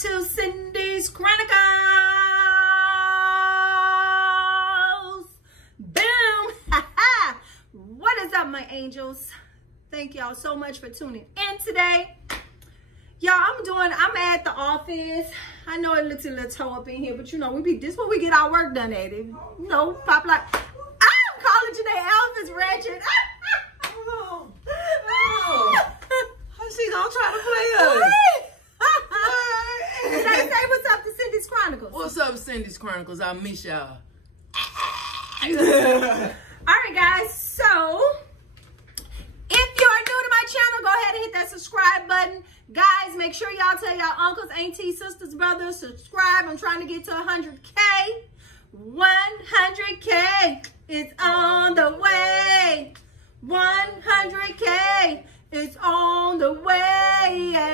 to Cindy's Chronicles. Boom. What is up, my angels? Thank y'all so much for tuning in today. Y'all, I'm at the office. I know it looks a little toe up in here, but you know, this is where we get our work done at. You know, pop like, I'm calling Janae Elvis ratchet. She gonna try to play us. Say what's up to Cindy's Chronicles. What's up, Cindy's Chronicles? I miss y'all. All right, guys. So, if you are new to my channel, go ahead and hit that subscribe button. Guys, make sure y'all tell y'all uncles, aunties, sisters, brothers, subscribe. I'm trying to get to 100K. 100K is on the way. 100K is on the way.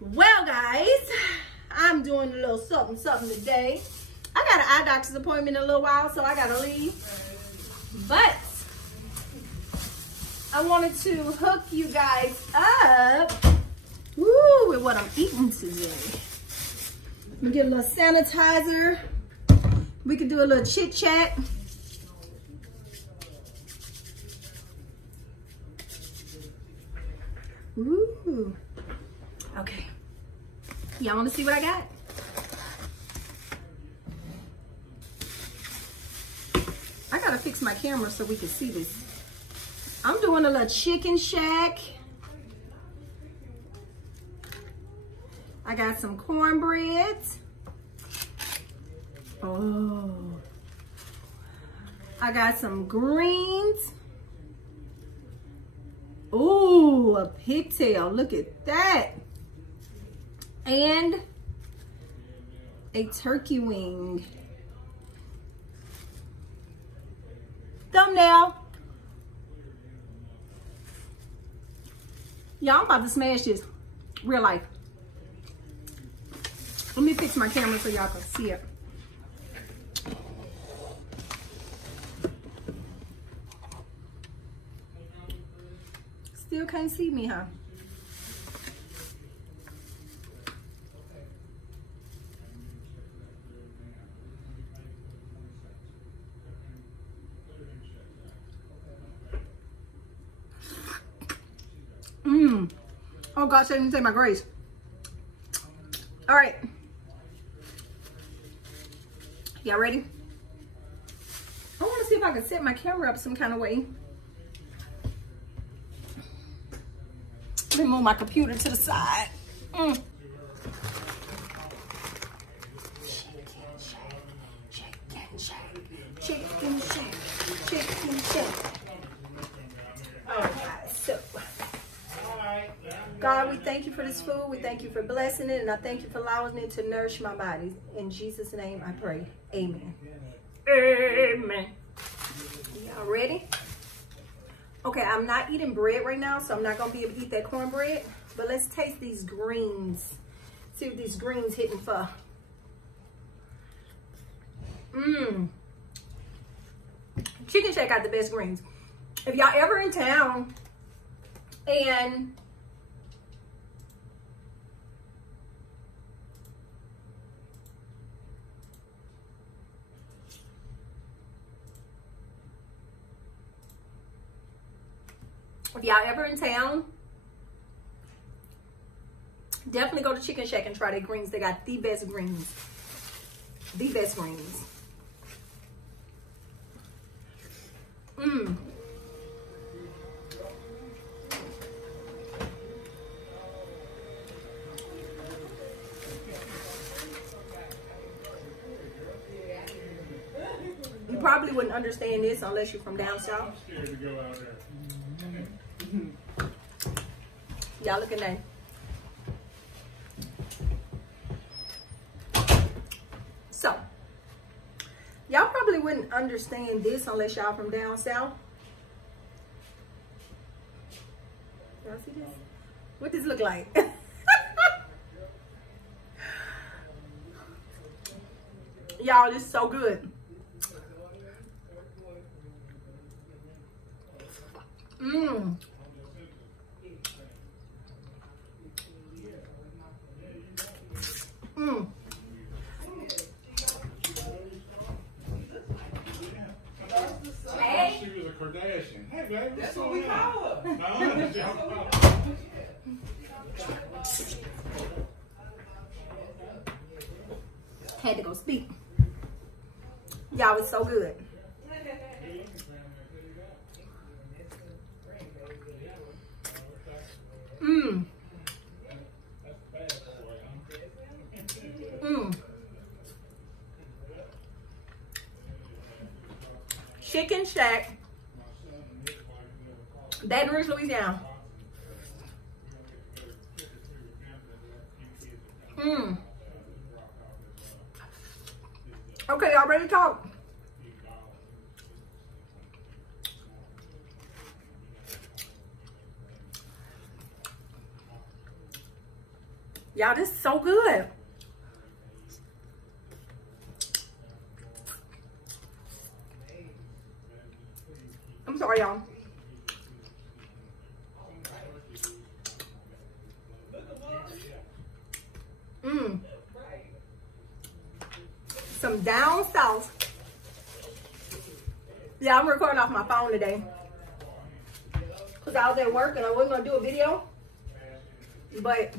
Well, guys, I'm doing a little something today. I got an eye doctor's appointment in a little while, so I gotta leave. But I wanted to hook you guys up with what I'm eating today. Let me get a little sanitizer. We can do a little chit chat. Ooh. Okay. Y'all want to see what I got? I gotta fix my camera so we can see this. I'm doing a little chicken shack. I got some cornbread. Oh. I got some greens. Ooh, a pigtail. Look at that. And a turkey wing. Thumbnail. Y'all, I'm about to smash this. Real life. Let me fix my camera so y'all can see it. Still can't see me, huh? Oh gosh, I didn't take my grace. All right. Y'all ready? I want to see if I can set my camera up some kind of way. Let me move my computer to the side. Chicken shake. Alright, so God, we thank you for this food. We thank you for blessing it, and I thank you for allowing it to nourish my body. In Jesus' name I pray. Amen. Amen. Y'all ready? Okay, I'm not eating bread right now, so I'm not going to be able to eat that cornbread. But let's taste these greens. See what these greens hitting for. Chicken Shack got the best greens. If y'all ever in town and definitely go to Chicken Shack and try their greens. They got the best greens. The best greens. You probably wouldn't understand this unless you're from down south. Y'all look at that. So, y'all probably wouldn't understand this unless y'all from down south. Y'all see this? What does this look like? Y'all, this is so good. Mm. Hey. She was a Kardashian. Hey, baby. That's what we call her. Had to go speak. Y'all, it's so good. Mmm. Mmm. Chicken Shack, Baton Rouge, Louisiana. Mmm. Okay, y'all ready to talk? Y'all, this is so good. I'm sorry, y'all. Mmm. Some down south. Yeah, I'm recording off my phone today. Because I was at work and I wasn't going to do a video. But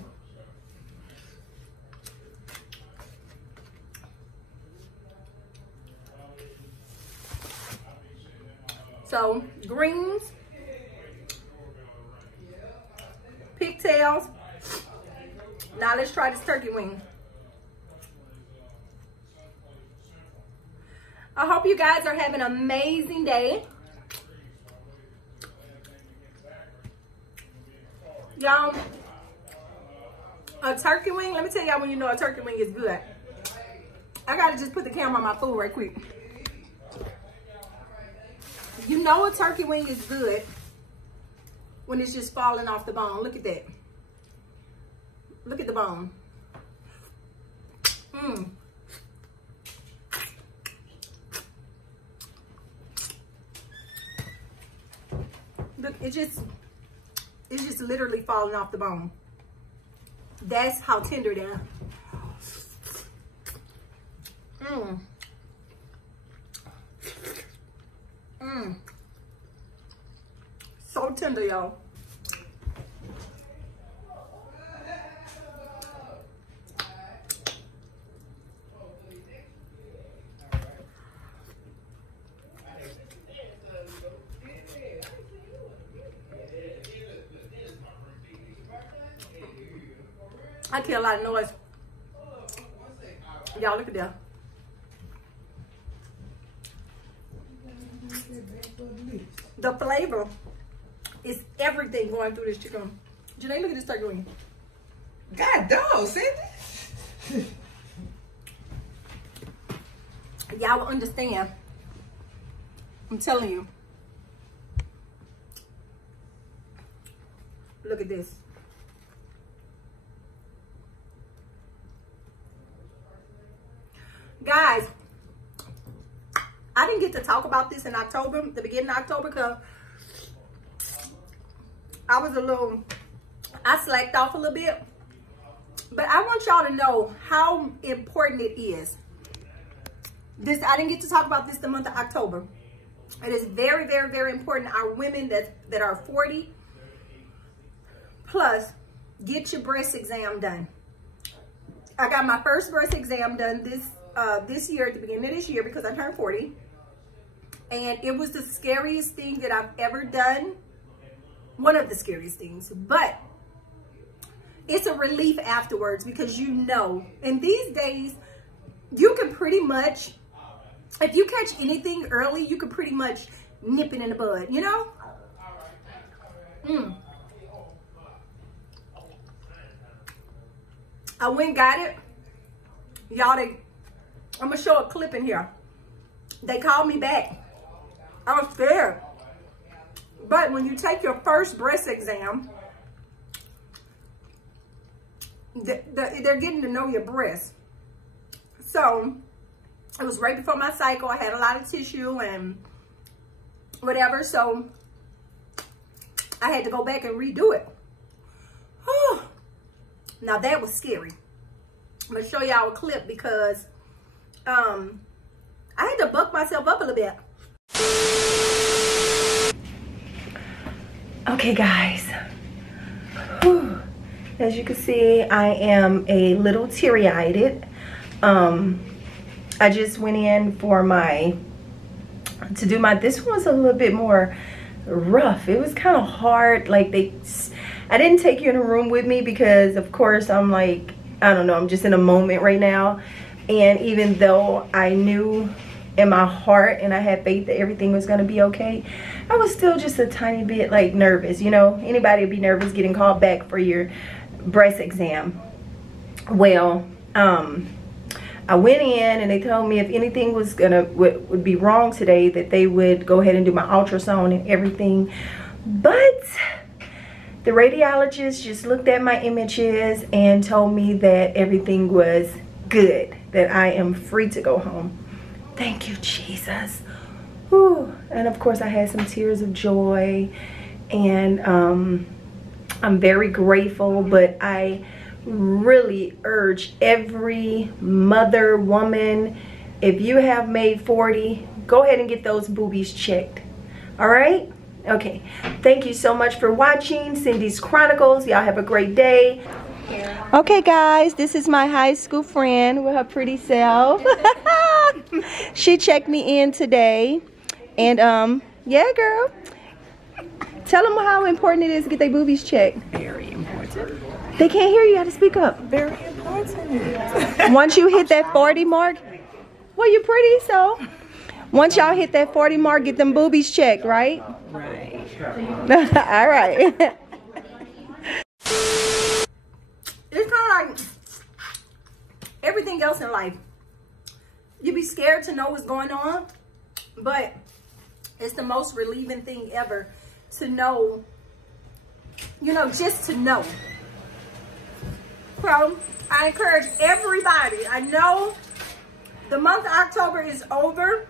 so, greens, pigtails. Now let's try this turkey wing. I hope you guys are having an amazing day. Y'all, a turkey wing, let me tell y'all when you know a turkey wing is good. I gotta just put the camera on my food right quick. You know a turkey wing is good when it's just falling off the bone. Look at that. Look at the bone. Mmm. Look, it's just literally falling off the bone. That's how tender they are. Mmm. Mmm. So tender, y'all. I hear a lot of noise. Y'all, look at that. The flavor is everything going through this chicken. Janae, look at this turkey wing. God dog, Cindy. Y'all will understand. I'm telling you. Look at this. Guys, I didn't get to talk about this in October, the beginning of October, because I slacked off a little bit. But I want y'all to know how important it is. I didn't get to talk about this the month of October. It is very, very, very important. Our women that are 40 plus, get your breast exam done. I got my first breast exam done this year, at the beginning of this year, because I turned 40. And it was the scariest thing that I've ever done. One of the scariest things. But it's a relief afterwards, because you know, in these days, you can pretty much, if you catch anything early, you can pretty much nip it in the bud, you know? Mm. I went and got it. Y'all, I'm going to show a clip in here. They called me back. I was scared. But when you take your first breast exam, they're getting to know your breast. So, it was right before my cycle. I had a lot of tissue and whatever. So, I had to go back and redo it. Whew. Now, that was scary. I'm gonna show y'all a clip because I had to buck myself up a little bit. Okay, guys. Whew. As you can see, I am a little teary-eyed. I just went in for this one was a little bit more rough. It was kind of hard. Like I didn't take you in a room with me because of course I'm like, I don't know, I'm just in a moment right now. And even though I knew in my heart and I had faith that everything was gonna be okay, I was still just a tiny bit like nervous. You know, anybody would be nervous getting called back for your breast exam. Well, I went in and they told me if anything was would be wrong today, that they would go ahead and do my ultrasound and everything. But the radiologist just looked at my images and told me that everything was good, that I am free to go home. Thank you, Jesus. Whew. And of course I had some tears of joy, and I'm very grateful, but I really urge every mother, woman, if you have made 40, go ahead and get those boobies checked. All right? Okay. Thank you so much for watching Cindy's Chronicles. Y'all have a great day. Okay, guys, this is my high school friend with her pretty self. She checked me in today, and yeah, girl. Tell them how important it is to get their boobies checked. Very important. They can't hear you. You have to speak up. Very important. Once you hit that 40 mark, well, you're pretty, so. Once y'all hit that 40 mark, get them boobies checked, right? Right. All right. It's kind of like everything else in life. You be scared to know what's going on, but it's the most relieving thing ever to know, you know, just to know. So I encourage everybody. I know the month of October is over.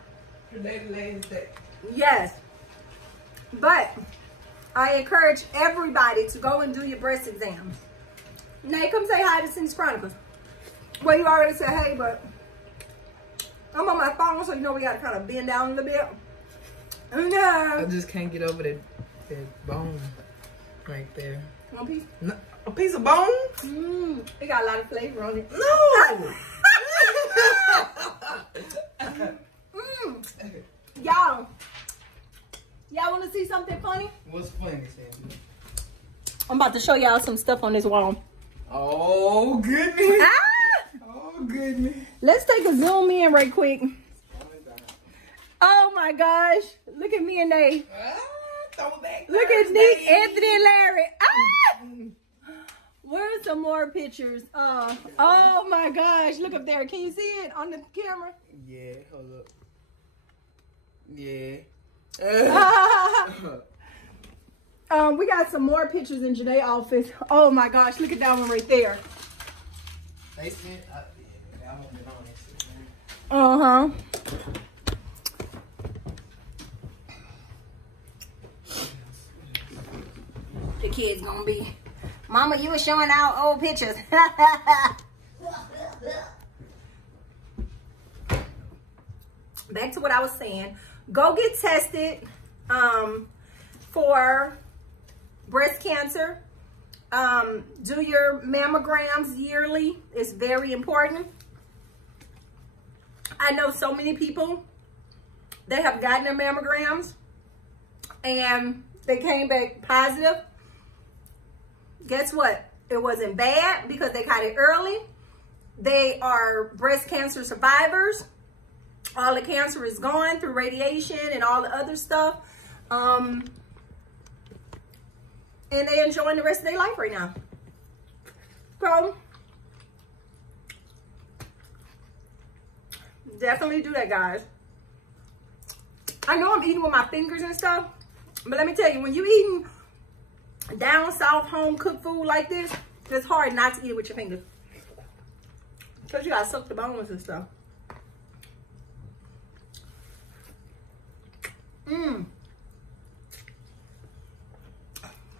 Yes. But I encourage everybody to go and do your breast exams. Now, come say hi to Cindy's Chronicles. Well, you already said hey, but I'm on my phone, so you know we got to kind of bend down a little bit. I just can't get over that bone right there. One piece? No, a piece of bone? It got a lot of flavor on it. No! Y'all want to see something funny? What's funny, Sandy? I'm about to show y'all some stuff on this wall. Oh, goodness. Ah! Oh, goodness. Let's take a zoom in right quick. Oh, my gosh. Look at me and Nate. Look at Nick, Anthony, and Larry. Ah! Where's some more pictures? Oh, my gosh. Look up there. Can you see it on the camera? Yeah, hold up. Yeah. We got some more pictures in Janae's office. Oh my gosh, look at that one right there. They sent, I won't be Uh-huh. on The kid's gonna be, Mama, you were showing out old pictures. Back to what I was saying. Go get tested for breast cancer. Do your mammograms yearly. It's very important. I know so many people that have gotten their mammograms and they came back positive. Guess what? It wasn't bad because they caught it early. They are breast cancer survivors. All the cancer is gone through radiation and all the other stuff. And they're enjoying the rest of their life right now. So, definitely do that, guys. I know I'm eating with my fingers and stuff, but let me tell you, when you're eating down south home cooked food like this, it's hard not to eat it with your fingers. Because you got to suck the bones and stuff.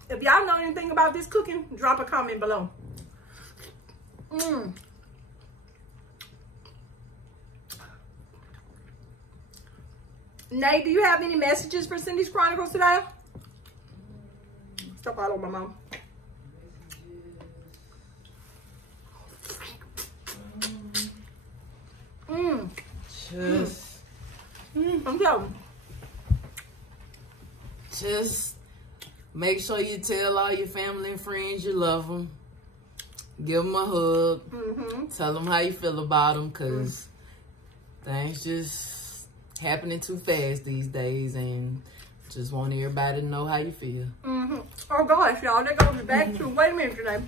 If y'all know anything about this cooking, drop a comment below. Nate, do you have any messages for Cindy's Chronicles today? Stop all over my mom. Just make sure you tell all your family and friends you love them. Give them a hug. Tell them how you feel about them, because things just happening too fast these days, and just want everybody to know how you feel. Oh gosh, y'all, that goes back to, wait a minute today.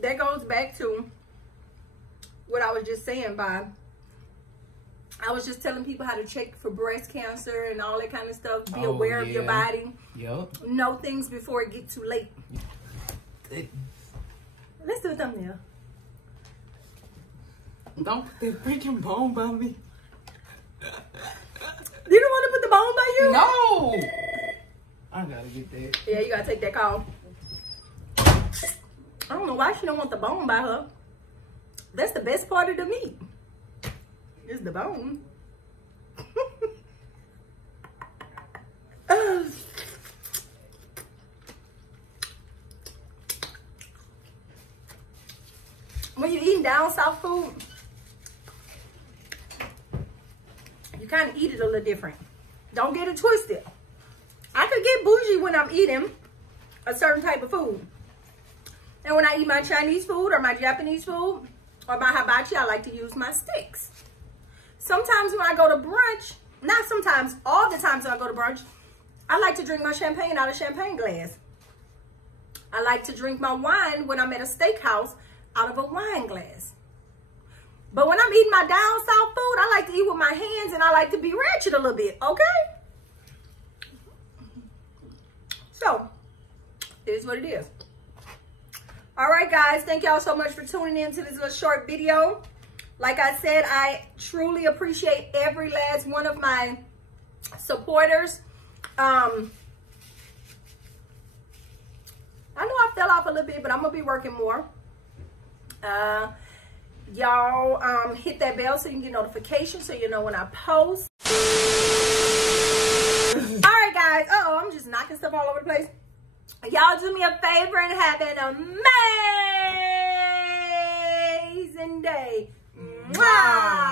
That goes back to what I was just saying, Bob. I was just telling people how to check for breast cancer and all that kind of stuff. Be aware of your body. Yep. Know things before it gets too late. Let's do a thumbnail. Don't put that freaking bone by me. You don't want to put the bone by you? No. I gotta get that. Yeah, you gotta take that call. I don't know why she don't want the bone by her. That's the best part of the meat. Is the bone. When you're eating down south food, you kind of eat it a little different. Don't get it twisted. I could get bougie when I'm eating a certain type of food. And when I eat my Chinese food or my Japanese food or my hibachi, I like to use my sticks. Sometimes when I go to brunch, not sometimes, all the times when I go to brunch, I like to drink my champagne out of champagne glass. I like to drink my wine when I'm at a steakhouse out of a wine glass. But when I'm eating my down south food, I like to eat with my hands, and I like to be ratchet a little bit, okay? So, it is what it is. All right, guys, thank y'all so much for tuning in to this little short video. Like I said, I truly appreciate every last one of my supporters. I know I fell off a little bit, but I'm going to be working more. Y'all hit that bell so you can get notifications so you know when I post. All right, guys. Uh-oh, I'm just knocking stuff all over the place. Y'all do me a favor and have an amazing day. Mwah!